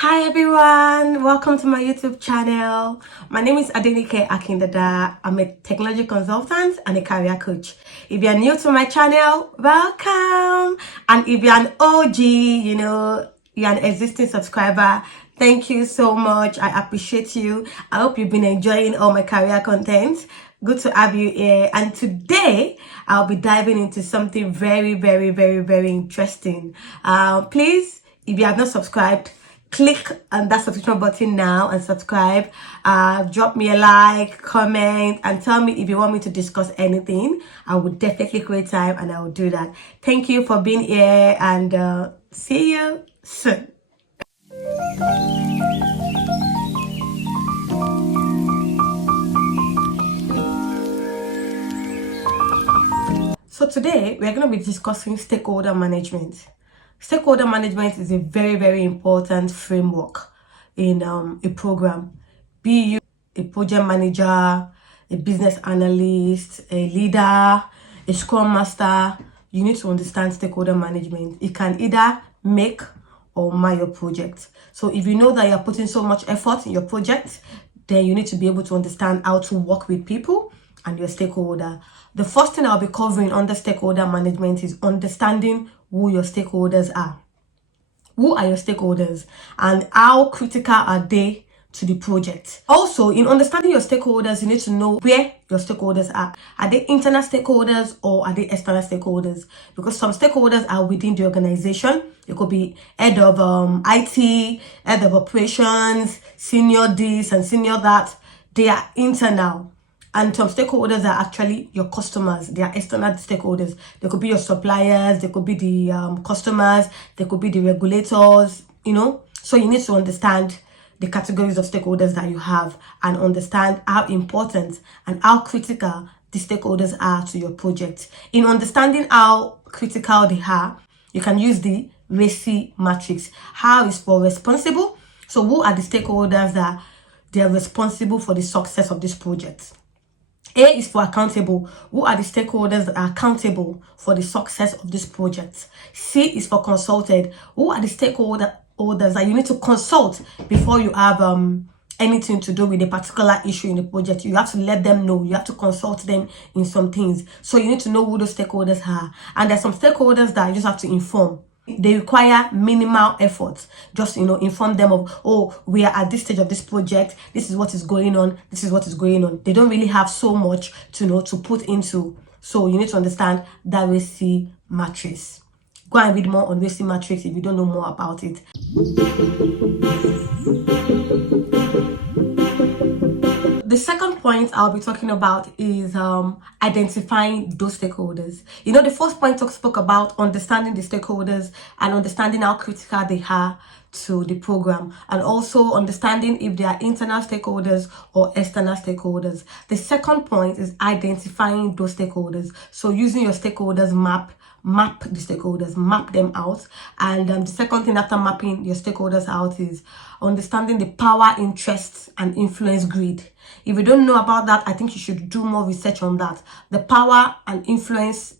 Hi everyone, welcome to my YouTube channel. My name is Akin-Dada. I'm a technology consultant and a career coach. If you're new to my channel, welcome. And if you're an OG, you're an existing subscriber, thank you so much. I appreciate you. I hope you've been enjoying all my career content. Good to have you here. And today I'll be diving into something very, very, very, very interesting. Please, if you have not subscribed, click on that subscription button now and subscribe. Drop me a like, comment, and tell me if you want me to discuss anything. I will definitely create time and I will do that. Thank you for being here, and see you soon. So today we're going to be discussing stakeholder management. Stakeholder management is a very, very important framework in a program. Be you a project manager, a business analyst, a leader, a scrum master, you need to understand stakeholder management. It can either make or mar your project. So if you know that you're putting so much effort in your project, then you need to be able to understand how to work with people and your stakeholder. The first thing I'll be covering under stakeholder management is understanding who your stakeholders are. Who are your stakeholders and how critical are they to the project? Also, in understanding your stakeholders, you need to know where your stakeholders are. Are they internal stakeholders or are they external stakeholders? Because some stakeholders are within the organization. It could be head of IT, head of operations, senior this and senior that. They are internal. And some stakeholders are actually your customers. They are external stakeholders. They could be your suppliers. They could be the customers. They could be the regulators, So you need to understand the categories of stakeholders that you have and understand how important and how critical the stakeholders are to your project. In understanding how critical they are, you can use the RACI matrix. How is for responsible. So who are the stakeholders that they are responsible for the success of this project? A is for accountable. Who are the stakeholders that are accountable for the success of this project? C is for consulted. Who are the stakeholders that you need to consult before you have anything to do with a particular issue in the project? You have to let them know. You have to consult them in some things. So you need to know who those stakeholders are. And there's some stakeholders that you just have to inform. They require minimal effort. Just inform them of, oh, we are at this stage of this project, this is what is going on, this is what is going on. They don't really have so much to put into. So you need to understand that RACI matrix. Go and read more on RACI matrix if you don't know more about it. The second point I'll be talking about is identifying those stakeholders. The first point spoke about understanding the stakeholders and understanding how critical they are to the program, and also understanding if they are internal stakeholders or external stakeholders. The second point is identifying those stakeholders. So using your stakeholders map the stakeholders, map them out. And the second thing after mapping your stakeholders out is understanding the power, interests, and influence grid. If you don't know about that, I think you should do more research on that. The power and influence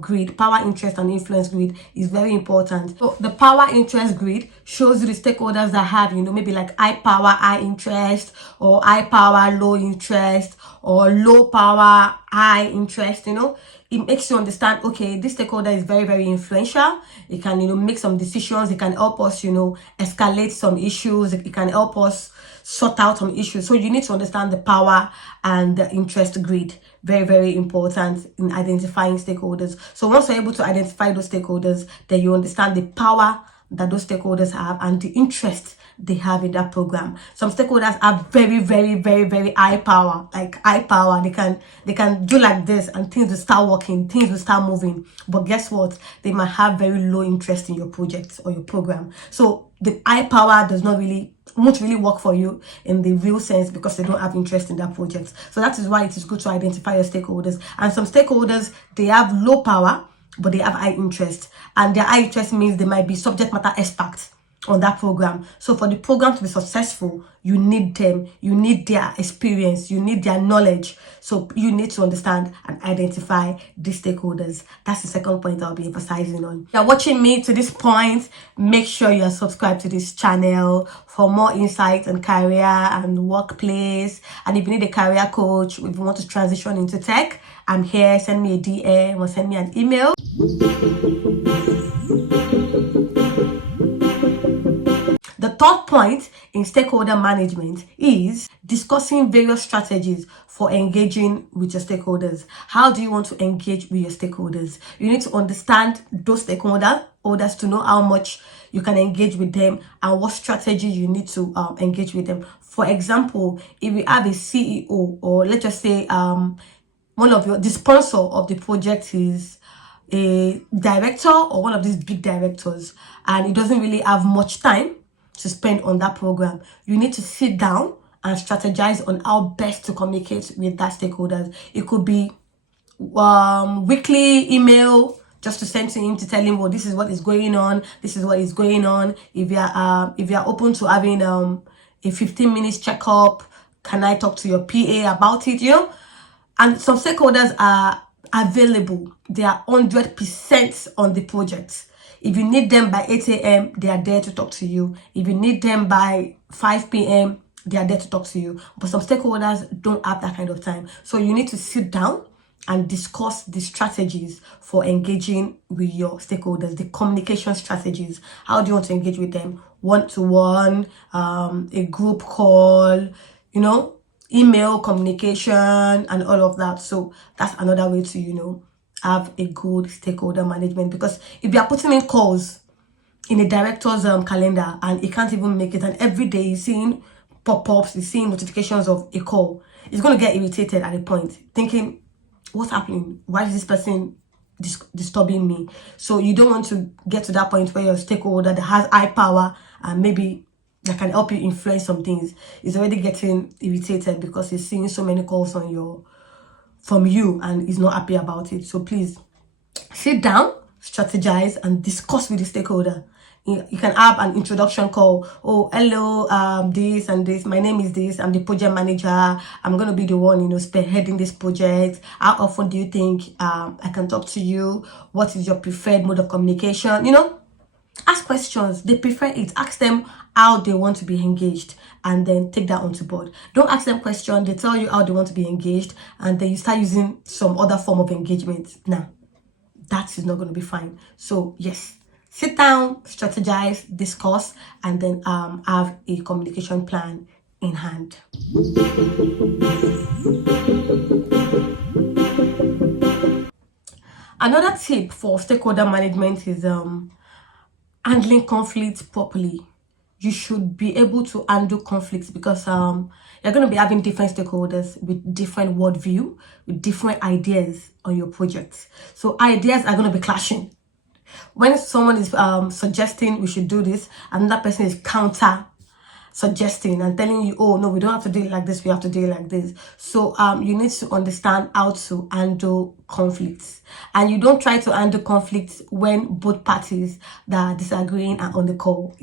grid, power, interest, and influence grid is very important. So the power interest grid shows you the stakeholders that have, maybe like high power, high interest, or high power, low interest, or low power, high interest. It makes you understand, okay, this stakeholder is very, very influential. It can, make some decisions. It can help us, escalate some issues. It can help us sort out some issues. So you need to understand the power and the interest grid. Very, very important in identifying stakeholders. So once you're able to identify those stakeholders, then you understand the power that those stakeholders have and the interest they have in that program. Some stakeholders have very, very, very, very high power, like high power. They can do like this and things will start working, things will start moving. But guess what? They might have very low interest in your project or your program. So the high power does not really work for you in the real sense because they don't have interest in that project. So that is why it is good to identify your stakeholders. And some stakeholders, they have low power, but they have high interest. And their high interest means they might be subject matter experts on that program. So for the program to be successful, you need them, you need their experience, you need their knowledge. So you need to understand and identify the stakeholders. That's the second point I'll be emphasizing on. If you're watching me to this point, make sure you're subscribed to this channel for more insights on career and workplace. And if you need a career coach, if you want to transition into tech, I'm here. Send me a DM or send me an email. The third point in stakeholder management is discussing various strategies for engaging with your stakeholders. How do you want to engage with your stakeholders? You need to understand those stakeholders to know how much you can engage with them and what strategy you need to engage with them. For example, if you have a CEO, or let's just say the sponsor of the project is a director or one of these big directors, and he doesn't really have much time to spend on that program, you need to sit down and strategize on how best to communicate with that stakeholders. It could be weekly email just to send to him to tell him, well, this is what is going on, this is what is going on. If you're open to having a 15 minutes checkup, can I talk to your PA about it? And some stakeholders are available, they are 100% on the project. If you need them by 8 a.m., they are there to talk to you. If you need them by 5 p.m., they are there to talk to you. But some stakeholders don't have that kind of time. So you need to sit down and discuss the strategies for engaging with your stakeholders, the communication strategies. How do you want to engage with them? One-to-one, a group call, email communication and all of that. So that's another way to, have a good stakeholder management, because if you are putting in calls in a director's calendar and he can't even make it, and every day he's seeing pop-ups, he's seeing notifications of a call, he's going to get irritated at a point, thinking, what's happening? Why is this person disturbing me? So you don't want to get to that point where your stakeholder that has high power and maybe that can help you influence some things is already getting irritated because he's seeing so many calls from you and is not happy about it. So please sit down, strategize, and discuss with the stakeholder. You can have an introduction call. Oh, hello, this and this. My name is this. I'm the project manager. I'm going to be the one, spearheading this project. How often do you think I can talk to you? What is your preferred mode of communication? Ask questions. They prefer it. Ask them how they want to be engaged and then take that onto board. Don't ask them questions. They tell you how they want to be engaged and then you start using some other form of engagement. Now, that is not going to be fine. So yes, sit down, strategize, discuss, and then have a communication plan in hand. Another tip for stakeholder management is handling conflicts properly. You should be able to handle conflicts because you're going to be having different stakeholders with different worldview, with different ideas on your project. So ideas are going to be clashing. When someone is suggesting we should do this, another person is counter suggesting and telling you, oh no, we don't have to do it like this, we have to do it like this. So you need to understand how to handle conflicts, and you don't try to handle conflicts when both parties that are disagreeing are on the call.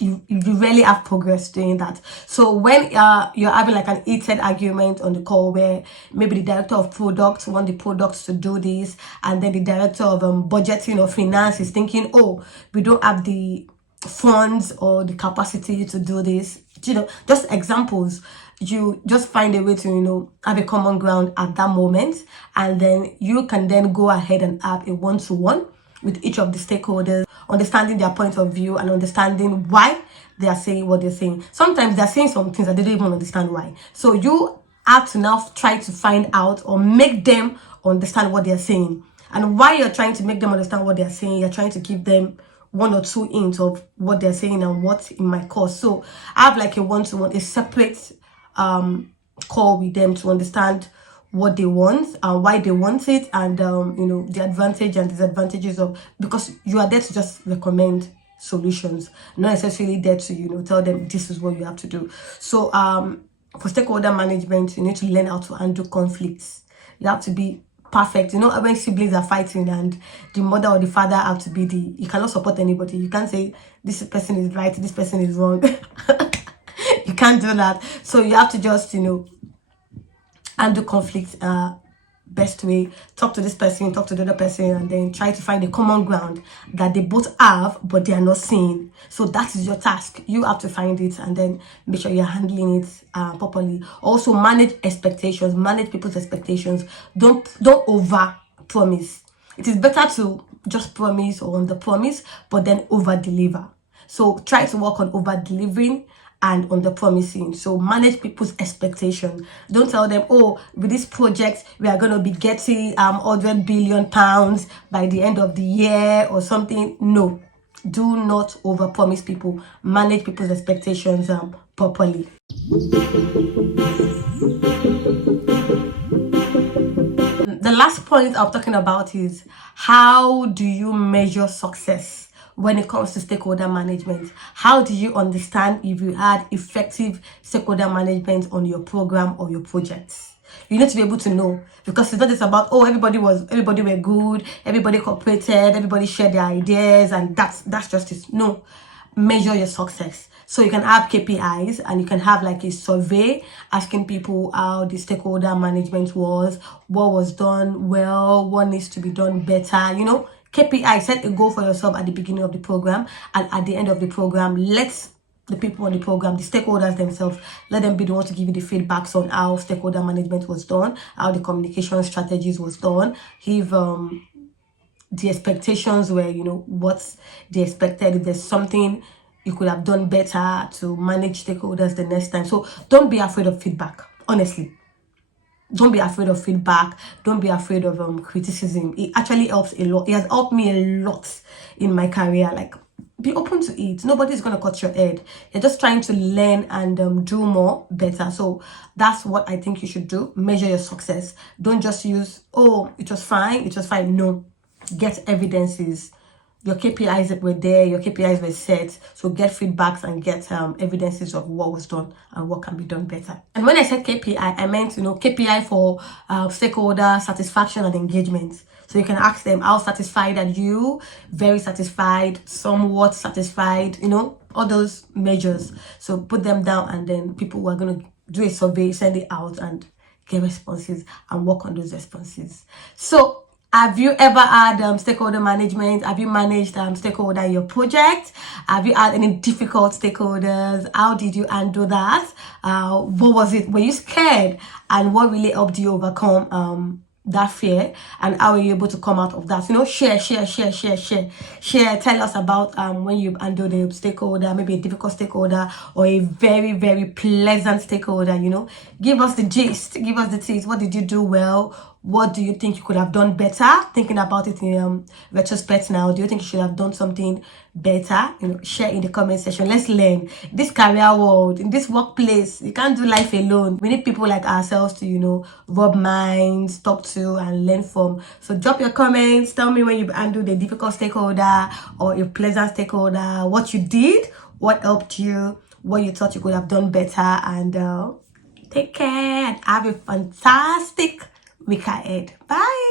You rarely have progress doing that. So when you're having like an heated argument on the call where maybe the director of products want the products to do this, and then the director of budgeting or finance is thinking, oh, we don't have the funds or the capacity to do this, just examples. You just find a way to have a common ground at that moment, and then you can then go ahead and have a one-to-one with each of the stakeholders, understanding their point of view and understanding why they are saying what they're saying. Sometimes they're saying some things that they don't even understand why. So you have to now try to find out or make them understand what they're saying. And while you're trying to make them understand what they're saying, you're trying to give them 1 or 2 hints of what they're saying and what it might cause. So I have like a one-to-one, a separate call with them to understand what they want and why they want it, and the advantage and disadvantages of, because you are there to just recommend solutions, not necessarily there to tell them this is what you have to do. So for stakeholder management, you need to learn how to handle conflicts. You have to be perfect. You know, when siblings are fighting and the mother or the father have to be you cannot support anybody. You can't say this person is right, this person is wrong. You can't do that. So you have to just, you know, handle conflict best way. Talk to this person, talk to the other person, and then try to find a common ground that they both have but they are not seeing. So that is your task. You have to find it and then make sure you're handling it properly. Also manage expectations, manage people's expectations. Don't over promise. It is better to just promise or under promise but then over deliver. So try to work on over delivering and on the promising. So manage people's expectations. Don't tell them, oh, with this project we are going to be getting 100 billion pounds by the end of the year or something. No, do not over promise people. Manage people's expectations properly. The last point I'm talking about is, how do you measure success when it comes to stakeholder management? How do you understand if you had effective stakeholder management on your program or your projects? You need to be able to know, because it's not just about, oh, everybody were good, everybody cooperated, everybody shared their ideas, and that's just it. No, measure your success. So you can have KPIs and you can have like a survey asking people how the stakeholder management was, what was done well, what needs to be done better. You know, KPI, set a goal for yourself at the beginning of the program, and at the end of the program, let the people on the program, the stakeholders themselves, let them be the ones to give you the feedbacks on how stakeholder management was done, how the communication strategies was done, if the expectations were, you know, what they expected, if there's something you could have done better to manage stakeholders the next time. So don't be afraid of feedback. Honestly, don't be afraid of feedback. Don't be afraid of criticism. It actually helps a lot. It has helped me a lot in my career. Like, be open to it. Nobody's gonna cut your head. You're just trying to learn and do more better. So that's what I think you should do. Measure your success. Don't just use, oh, it was fine, no. Get evidences. Your KPIs were there, your KPIs were set. So get feedbacks and get evidences of what was done and what can be done better. And when I said KPI, I meant, you know, KPI for stakeholder satisfaction and engagement. So you can ask them, how satisfied are you? Very satisfied, somewhat satisfied, you know, all those measures. So put them down, and then people who are going to do a survey, send it out and get responses and work on those responses. So have you ever had stakeholder management? Have you managed stakeholder in your project? Have you had any difficult stakeholders? How did you handle that? What was it? Were you scared? And what really helped you overcome that fear? And how were you able to come out of that? You know, share. Tell us about when you handled a stakeholder, maybe a difficult stakeholder or a very, very pleasant stakeholder. You know, give us the gist, give us the tips. What did you do well? What do you think you could have done better? Thinking about it in retrospect now, do you think you should have done something better? You know, share in the comment section. Let's learn. This career world, in this workplace, you can't do life alone. We need people like ourselves to, you know, rub minds, talk to, and learn from. So drop your comments. Tell me when you handled a difficult stakeholder or a pleasant stakeholder, what you did, what helped you, what you thought you could have done better, and take care and have a fantastic week ahead. Bye.